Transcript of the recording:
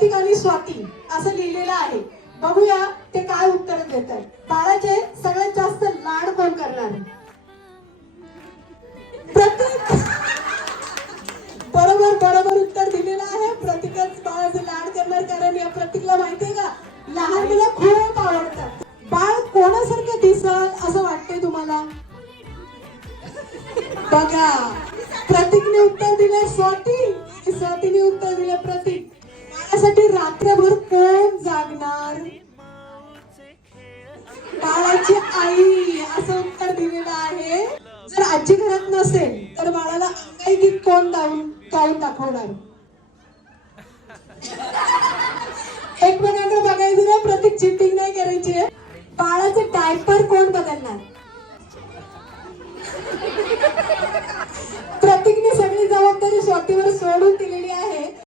प्रतीक आणि स्वाती असं लिहिलेलं आहे. बघूया ते काय उत्तर देतात. बाळाचे सगळ्यात जास्त लाड कोण करणार? प्रतीक. बरोबर बरोबर उत्तर दिलेलं आहे. प्रतीकच बाळाचे लाड करणार, कारण या प्रतीकला माहितीये का लहान मुलं खूप आवडतात. बाळ कोणासारखं दिसल असं वाटतंय तुम्हाला? बघा, प्रतीकने उत्तर दिले स्वाती, स्वातीने उत्तर दिले प्रतीक. बाळासाठी रात्रभर कोण जागणार? बाळाची आई असं उत्तर दिलेलं आहे. जर आजी घरात नसेल तर बाळाला अंगाई गीत कोण गाऊन दाखवणार? एकमेकांकडे बघायचं ना, प्रतीक चिटिंग नाही करायची. बाळाचे डायपर कोण बदलणार? प्रतीकने सगळी जबाबदारी स्वातीवर सोडून दिली